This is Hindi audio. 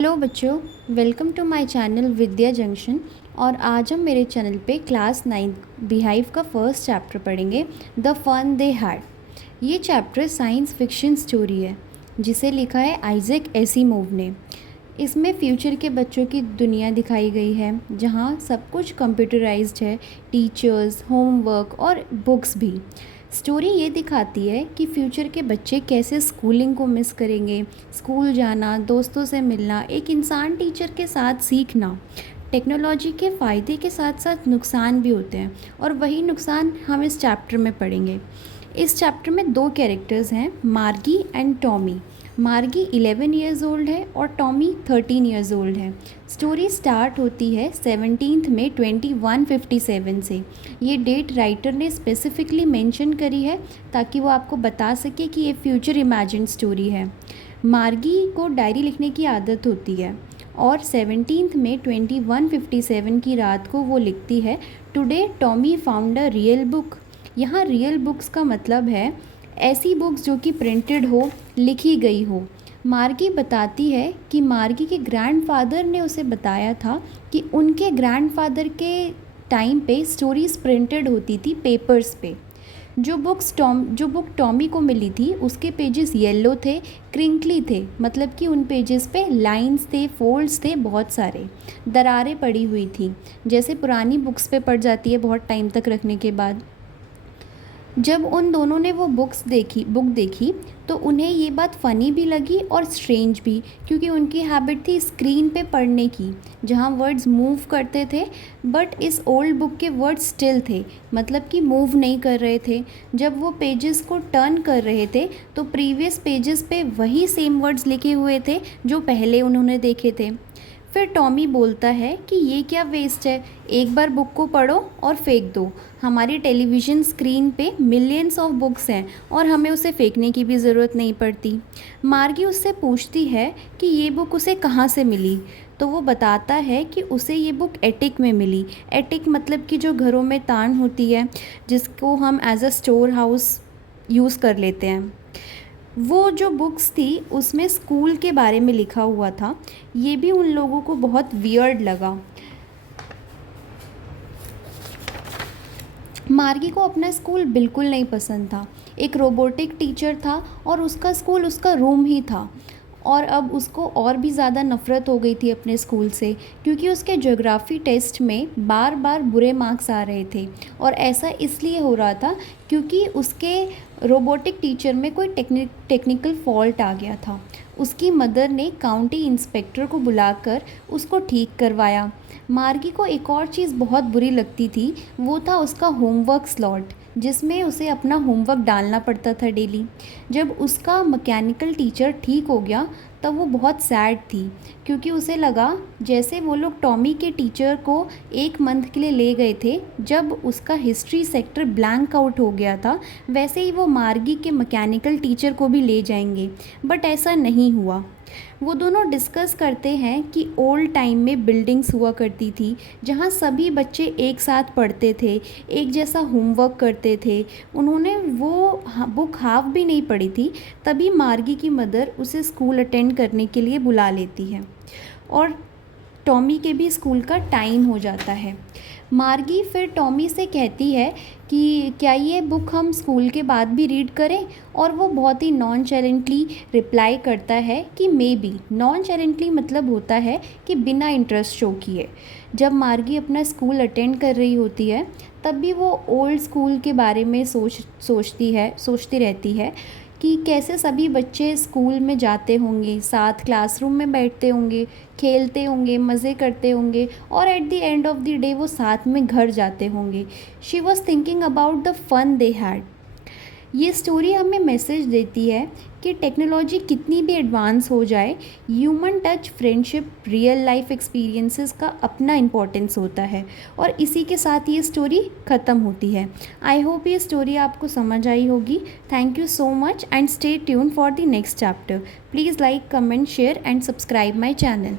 हेलो बच्चों, welcome to my channel Vidya Junction. और आज हम मेरे चैनल पे क्लास 9 बिहाइव का फर्स्ट चैप्टर पढ़ेंगे, द फन दे हैड। ये चैप्टर साइंस फिक्शन स्टोरी है जिसे लिखा है आइजैक एसिमोव ने। इसमें फ्यूचर के बच्चों की दुनिया दिखाई गई है जहाँ सब कुछ कंप्यूटराइज्ड है, टीचर्स, होमवर्क और बुक्स भी। स्टोरी ये दिखाती है कि फ्यूचर के बच्चे कैसे स्कूलिंग को मिस करेंगे, स्कूल जाना, दोस्तों से मिलना, एक इंसान टीचर के साथ सीखना। टेक्नोलॉजी के फ़ायदे के साथ साथ नुकसान भी होते हैं और वही नुकसान हम इस चैप्टर में पढ़ेंगे। इस चैप्टर में दो कैरेक्टर्स हैं, मार्गी एंड टॉमी। मार्गी 11 ईयर्स ओल्ड है और टॉमी 13 ईयर्स ओल्ड है। स्टोरी स्टार्ट होती है 17 मई 2157 से। ये डेट राइटर ने स्पेसिफिकली मेंशन करी है ताकि वो आपको बता सके कि ये फ्यूचर इमेजिन स्टोरी है। मार्गी को डायरी लिखने की आदत होती है और 17 मई 2157 की रात को वो लिखती है, today Tommy found a real book. यहाँ रियल बुक्स का मतलब है ऐसी बुक्स जो कि प्रिंटेड हो, लिखी गई हो। मार्गी बताती है कि मार्गी के ग्रैंडफादर ने उसे बताया था कि उनके ग्रैंडफादर के टाइम पे स्टोरीज़ प्रिंटेड होती थी पेपर्स पे। जो बुक टॉमी को मिली थी उसके पेजेस येलो थे, क्रिंकली थे, मतलब कि उन पेजेस पे लाइंस थे, फोल्ड्स थे, बहुत सारे दरारें पड़ी हुई थी, जैसे पुरानी बुक्स पे पड़ जाती है बहुत टाइम तक रखने के बाद। जब उन दोनों ने वो बुक देखी तो उन्हें ये बात फ़नी भी लगी और स्ट्रेंज भी, क्योंकि उनकी हैबिट थी स्क्रीन पे पढ़ने की जहाँ वर्ड्स मूव करते थे, बट इस ओल्ड बुक के वर्ड्स स्टिल थे, मतलब कि मूव नहीं कर रहे थे। जब वो पेजेस को टर्न कर रहे थे तो प्रीवियस पेजेस पे वही सेम वर्ड्स लिखे हुए थे जो पहले उन्होंने देखे थे। फिर टॉमी बोलता है कि ये क्या वेस्ट है, एक बार बुक को पढ़ो और फेंक दो। हमारी टेलीविज़न स्क्रीन पे मिलियंस ऑफ बुक्स हैं और हमें उसे फेंकने की भी ज़रूरत नहीं पड़ती। मार्गी उससे पूछती है कि ये बुक उसे कहाँ से मिली, तो वो बताता है कि उसे ये बुक एटिक में मिली। एटिक मतलब कि जो घरों में तान होती है जिसको हम as a store house use कर लेते हैं। वो जो बुक्स थी उसमें स्कूल के बारे में लिखा हुआ था। ये भी उन लोगों को बहुत वियर्ड लगा। मार्गी को अपना स्कूल बिल्कुल नहीं पसंद था। एक रोबोटिक टीचर था और उसका स्कूल उसका रूम ही था। और अब उसको और भी ज़्यादा नफ़रत हो गई थी अपने स्कूल से, क्योंकि उसके ज्योग्राफ़ी टेस्ट में बार बार बुरे मार्क्स आ रहे थे। और ऐसा इसलिए हो रहा था क्योंकि उसके रोबोटिक टीचर में कोई टेक्निकल फॉल्ट आ गया था। उसकी मदर ने काउंटी इंस्पेक्टर को बुलाकर उसको ठीक करवाया। मार्गी को एक और चीज़ बहुत बुरी लगती थी, वो था उसका होमवर्क स्लॉट, जिसमें उसे अपना होमवर्क डालना पड़ता था डेली। जब उसका मैकेनिकल टीचर ठीक हो गया तब वो बहुत सैड थी, क्योंकि उसे लगा जैसे वो लोग टॉमी के टीचर को 1 मंथ के लिए ले गए थे जब उसका हिस्ट्री सेक्टर ब्लैंक आउट हो गया था, वैसे ही वो मार्गी के मैकेनिकल टीचर को भी ले जाएंगे। बट ऐसा नहीं हुआ। वो दोनों डिस्कस करते हैं कि ओल्ड टाइम में बिल्डिंग्स हुआ करती थी जहाँ सभी बच्चे एक साथ पढ़ते थे, एक जैसा होमवर्क करते थे। उन्होंने वो बुक हाफ भी नहीं पढ़ी थी, तभी मार्गी की मदर उसे स्कूल अटेंड करने के लिए बुला लेती है और टॉमी के भी स्कूल का टाइम हो जाता है। मार्गी फिर टॉमी से कहती है कि क्या ये बुक हम स्कूल के बाद भी रीड करें, और वो बहुत ही नॉन चैलेंटली रिप्लाई करता है कि मे बी। नॉन चैलेंटली मतलब होता है कि बिना इंटरेस्ट शो किए। जब मार्गी अपना स्कूल अटेंड कर रही होती है तब भी वो ओल्ड स्कूल के बारे में सोचती रहती है कि कैसे सभी बच्चे स्कूल में जाते होंगे, साथ क्लासरूम में बैठते होंगे, खेलते होंगे, मज़े करते होंगे और at the end of the day वो साथ में घर जाते होंगे। She was thinking about the fun they had. ये स्टोरी हमें मैसेज देती है कि टेक्नोलॉजी कितनी भी एडवांस हो जाए, human touch, friendship, real life experiences का अपना इम्पोर्टेंस होता है। और इसी के साथ ये स्टोरी ख़त्म होती है। आई होप ये स्टोरी आपको समझ आई होगी। Thank you so much and stay tune for the next chapter. Please like, comment, share and subscribe my channel.